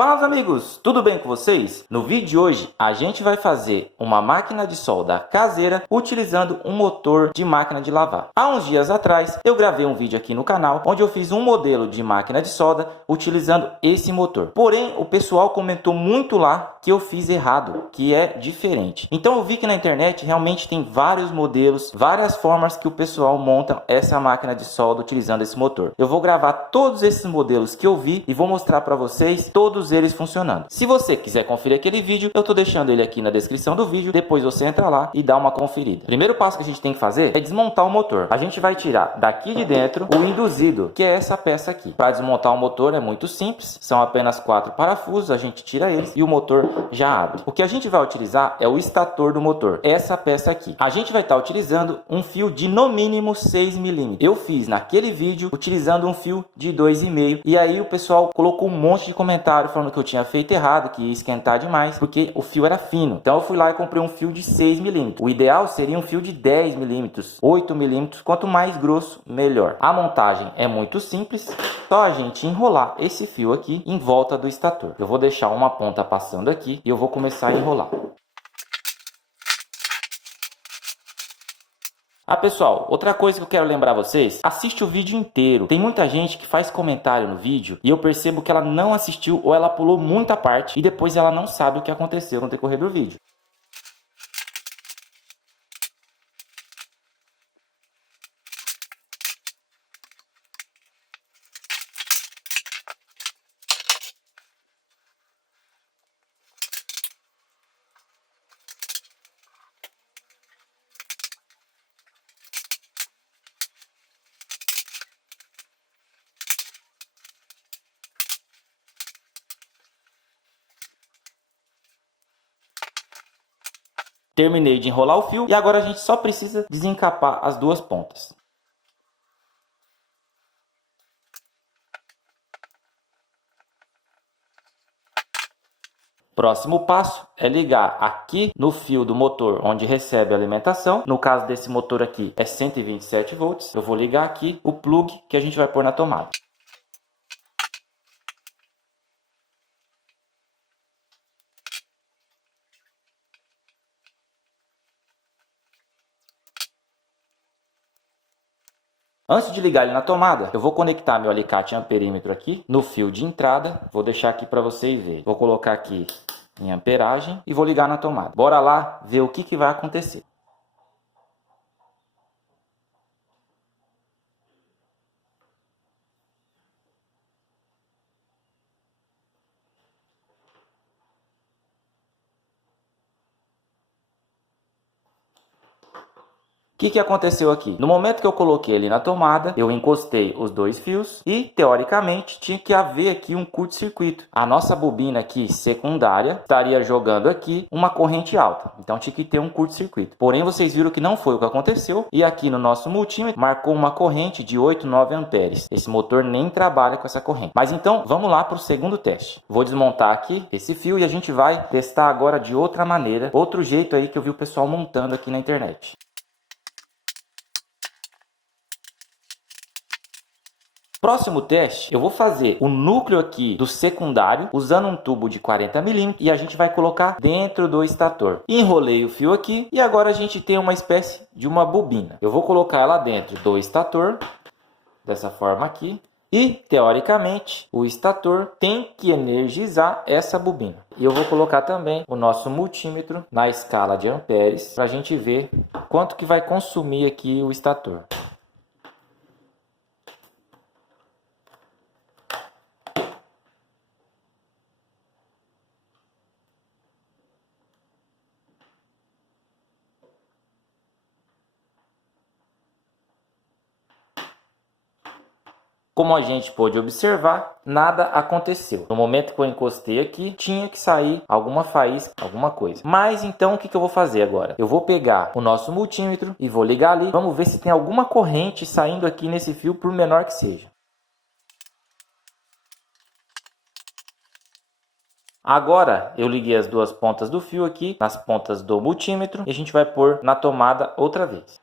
Fala amigos, tudo bem com vocês? No vídeo de hoje a gente vai fazer uma máquina de solda caseira utilizando um motor de máquina de lavar. Há uns dias atrás eu gravei um vídeo aqui no canal onde eu fiz um modelo de máquina de solda utilizando esse motor. Porém o pessoal comentou muito lá que eu fiz errado, que é diferente. Então eu vi que na internet realmente tem vários modelos, várias formas que o pessoal monta essa máquina de solda utilizando esse motor. Eu vou gravar todos esses modelos que eu vi e vou mostrar para vocês todos eles funcionando. Se você quiser conferir aquele vídeo, eu tô deixando ele aqui na descrição do vídeo, depois você entra lá e dá uma conferida. Primeiro passo que a gente tem que fazer é desmontar o motor. A gente vai tirar daqui de dentro o induzido, que é essa peça aqui. Para desmontar o motor é muito simples, são apenas 4 parafusos, a gente tira eles e o motor já abre. O que a gente vai utilizar é o estator do motor, essa peça aqui. A gente vai estar utilizando um fio de no mínimo 6 mm. Eu fiz naquele vídeo utilizando um fio de 2,5 e aí o pessoal colocou um monte de comentário falando que eu tinha feito errado, que ia esquentar demais, porque o fio era fino. Então eu fui lá e comprei um fio de 6 mm. O ideal seria um fio de 10 mm, 8 mm, quanto mais grosso, melhor. A montagem é muito simples, só a gente enrolar esse fio aqui em volta do estator. Eu vou deixar uma ponta passando aqui e eu vou começar a enrolar. Pessoal, outra coisa que eu quero lembrar vocês, assiste o vídeo inteiro. Tem muita gente que faz comentário no vídeo e eu percebo que ela não assistiu ou ela pulou muita parte e depois ela não sabe o que aconteceu no decorrer do vídeo. Terminei de enrolar o fio e agora a gente só precisa desencapar as duas pontas. Próximo passo é ligar aqui no fio do motor onde recebe a alimentação. No caso desse motor aqui é 127 volts. Eu vou ligar aqui o plug que a gente vai pôr na tomada. Antes de ligar ele na tomada, eu vou conectar meu alicate amperímetro aqui no fio de entrada. Vou deixar aqui para vocês verem. Vou colocar aqui em amperagem e vou ligar na tomada. Bora lá ver o que vai acontecer. O que aconteceu aqui? No momento que eu coloquei ele na tomada, eu encostei os dois fios e, teoricamente, tinha que haver aqui um curto-circuito. A nossa bobina aqui secundária estaria jogando aqui uma corrente alta. Então tinha que ter um curto-circuito. Porém, vocês viram que não foi o que aconteceu. E aqui no nosso multímetro marcou uma corrente de 8, 9 amperes. Esse motor nem trabalha com essa corrente. Mas então, vamos lá para o segundo teste. Vou desmontar aqui esse fio e a gente vai testar agora de outra maneira. Outro jeito aí que eu vi o pessoal montando aqui na internet. Próximo teste, eu vou fazer o núcleo aqui do secundário usando um tubo de 40 mm e a gente vai colocar dentro do estator. Enrolei o fio aqui e agora a gente tem uma espécie de uma bobina. Eu vou colocar ela dentro do estator, dessa forma aqui. E, teoricamente, o estator tem que energizar essa bobina. E eu vou colocar também o nosso multímetro na escala de amperes para a gente ver quanto que vai consumir aqui o estator. Como a gente pôde observar, nada aconteceu. No momento que eu encostei aqui, tinha que sair alguma faísca, alguma coisa. Mas então o que eu vou fazer agora? Eu vou pegar o nosso multímetro e vou ligar ali. Vamos ver se tem alguma corrente saindo aqui nesse fio, por menor que seja. Agora eu liguei as duas pontas do fio aqui, nas pontas do multímetro, e a gente vai pôr na tomada outra vez.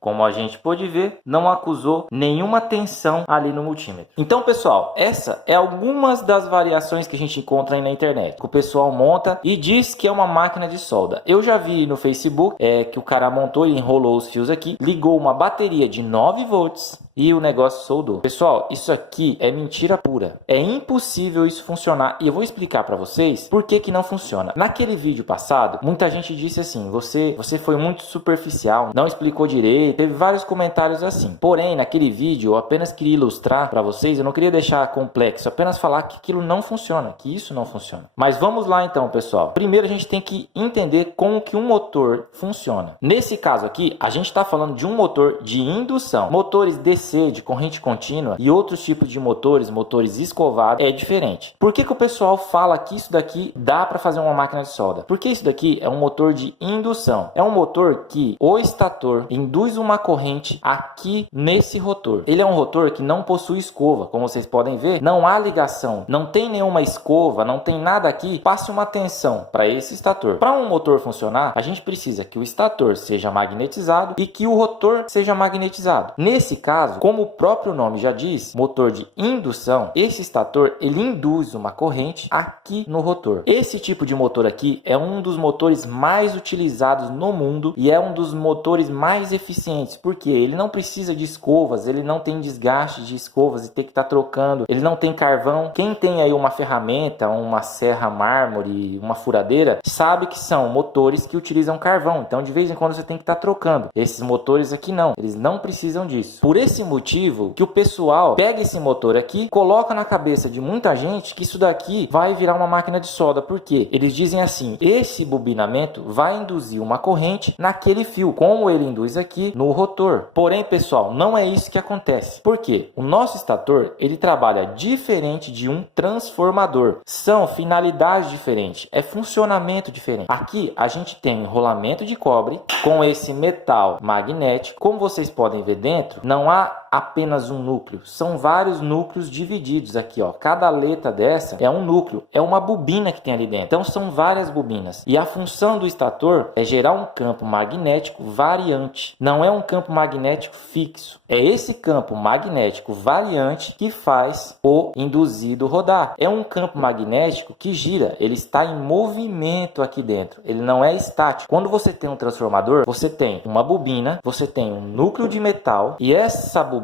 Como a gente pôde ver, não acusou nenhuma tensão ali no multímetro. Então, pessoal, essa é algumas das variações que a gente encontra aí na internet, que o pessoal monta e diz que é uma máquina de solda. Eu já vi no Facebook que o cara montou e enrolou os fios aqui, ligou uma bateria de 9 volts e o negócio soldou. Pessoal, isso aqui é mentira pura. É impossível isso funcionar e eu vou explicar para vocês por que não funciona. Naquele vídeo passado, muita gente disse assim, você foi muito superficial, não explicou direito, teve vários comentários assim. Porém, naquele vídeo eu apenas queria ilustrar para vocês, eu não queria deixar complexo, apenas falar que aquilo não funciona, que isso não funciona. Mas vamos lá então, pessoal. Primeiro a gente tem que entender como que um motor funciona. Nesse caso aqui, a gente está falando de um motor de indução. Motores DC de corrente contínua e outros tipos de motores escovados é diferente. Por que o pessoal fala que isso daqui dá para fazer uma máquina de solda? Porque isso daqui é um motor de indução. É um motor que o estator induz uma corrente aqui nesse rotor. Ele é um rotor que não possui escova, como vocês podem ver, não há ligação, não tem nenhuma escova, não tem nada aqui. Passe uma tensão para esse estator. Para um motor funcionar, a gente precisa que o estator seja magnetizado e que o rotor seja magnetizado. Nesse caso, como o próprio nome já diz, motor de indução, esse estator ele induz uma corrente aqui no rotor. Esse tipo de motor aqui é um dos motores mais utilizados no mundo e é um dos motores mais eficientes, porque ele não precisa de escovas, ele não tem desgaste de escovas e ter que estar trocando, ele não tem carvão. Quem tem aí uma ferramenta, uma serra mármore, uma furadeira, sabe que são motores que utilizam carvão, então de vez em quando você tem que estar trocando. Esses motores aqui não, eles não precisam disso. Por esse motivo que o pessoal pega esse motor aqui, coloca na cabeça de muita gente que isso daqui vai virar uma máquina de solda, porque eles dizem assim, esse bobinamento vai induzir uma corrente naquele fio, como ele induz aqui no rotor. Porém, pessoal, não é isso que acontece. Por quê? O nosso estator, ele trabalha diferente de um transformador. São finalidades diferentes, é funcionamento diferente. Aqui a gente tem enrolamento de cobre com esse metal magnético. Como vocês podem ver dentro, não há apenas um núcleo, são vários núcleos divididos aqui, ó. Cada letra dessa é um núcleo, é uma bobina que tem ali dentro. Então são várias bobinas. E a função do estator é gerar um campo magnético variante. Não é um campo magnético fixo. É esse campo magnético variante que faz o induzido rodar. É um campo magnético que gira, ele está em movimento aqui dentro. Ele não é estático. Quando você tem um transformador, você tem uma bobina, você tem um núcleo de metal e essa bobina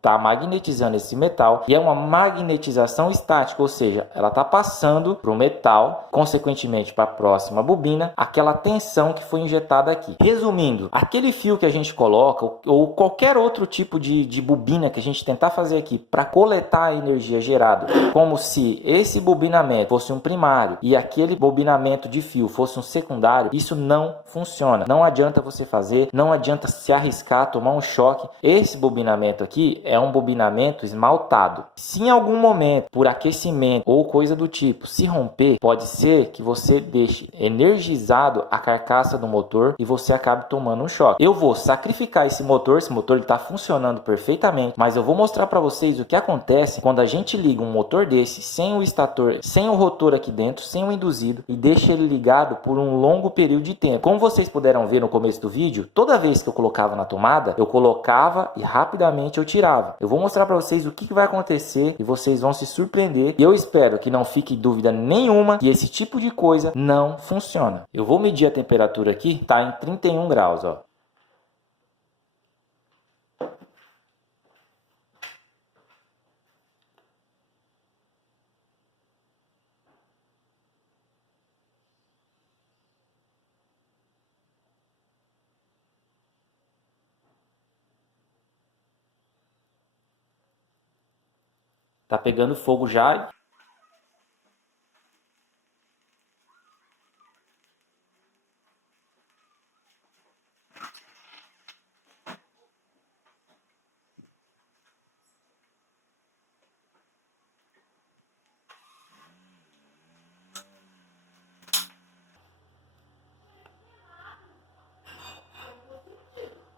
está magnetizando esse metal e é uma magnetização estática, ou seja, ela está passando para o metal, consequentemente para a próxima bobina, aquela tensão que foi injetada aqui. Resumindo, aquele fio que a gente coloca ou qualquer outro tipo de bobina que a gente tentar fazer aqui para coletar a energia gerada, como se esse bobinamento fosse um primário e aquele bobinamento de fio fosse um secundário, isso não funciona. Não adianta você fazer, não adianta se arriscar, tomar um choque. Esse bobinamento aqui é um bobinamento esmaltado. Se em algum momento, por aquecimento ou coisa do tipo, se romper, pode ser que você deixe energizado a carcaça do motor e você acabe tomando um choque. Eu vou sacrificar esse motor está funcionando perfeitamente, mas eu vou mostrar para vocês o que acontece quando a gente liga um motor desse, sem o estator, sem o rotor aqui dentro, sem o induzido, e deixa ele ligado por um longo período de tempo. Como vocês puderam ver no começo do vídeo, toda vez que eu colocava na tomada, eu colocava e rapidamente eu tirava. Eu vou mostrar para vocês o que vai acontecer e vocês vão se surpreender. E eu espero que não fique dúvida nenhuma que esse tipo de coisa não funciona. Eu vou medir a temperatura aqui, tá em 31 graus, ó. Tá pegando fogo já.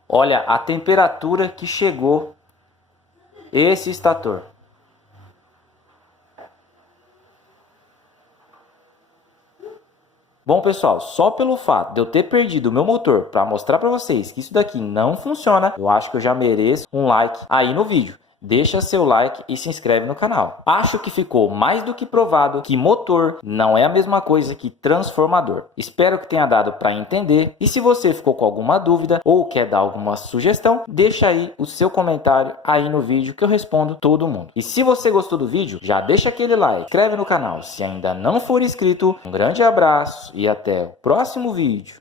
Olha a temperatura que chegou esse estator. Bom, Bom, pessoal, só pelo fato de eu ter perdido o meu motor para mostrar para vocês que isso daqui não funciona, eu acho que eu já mereço um like aí no vídeo. Deixa seu like e se inscreve no canal. Acho que ficou mais do que provado que motor não é a mesma coisa que transformador. Espero que tenha dado para entender. E se você ficou com alguma dúvida ou quer dar alguma sugestão, deixa aí o seu comentário aí no vídeo que eu respondo todo mundo. E se você gostou do vídeo, já deixa aquele like, se inscreve no canal se ainda não for inscrito. Um grande abraço e até o próximo vídeo.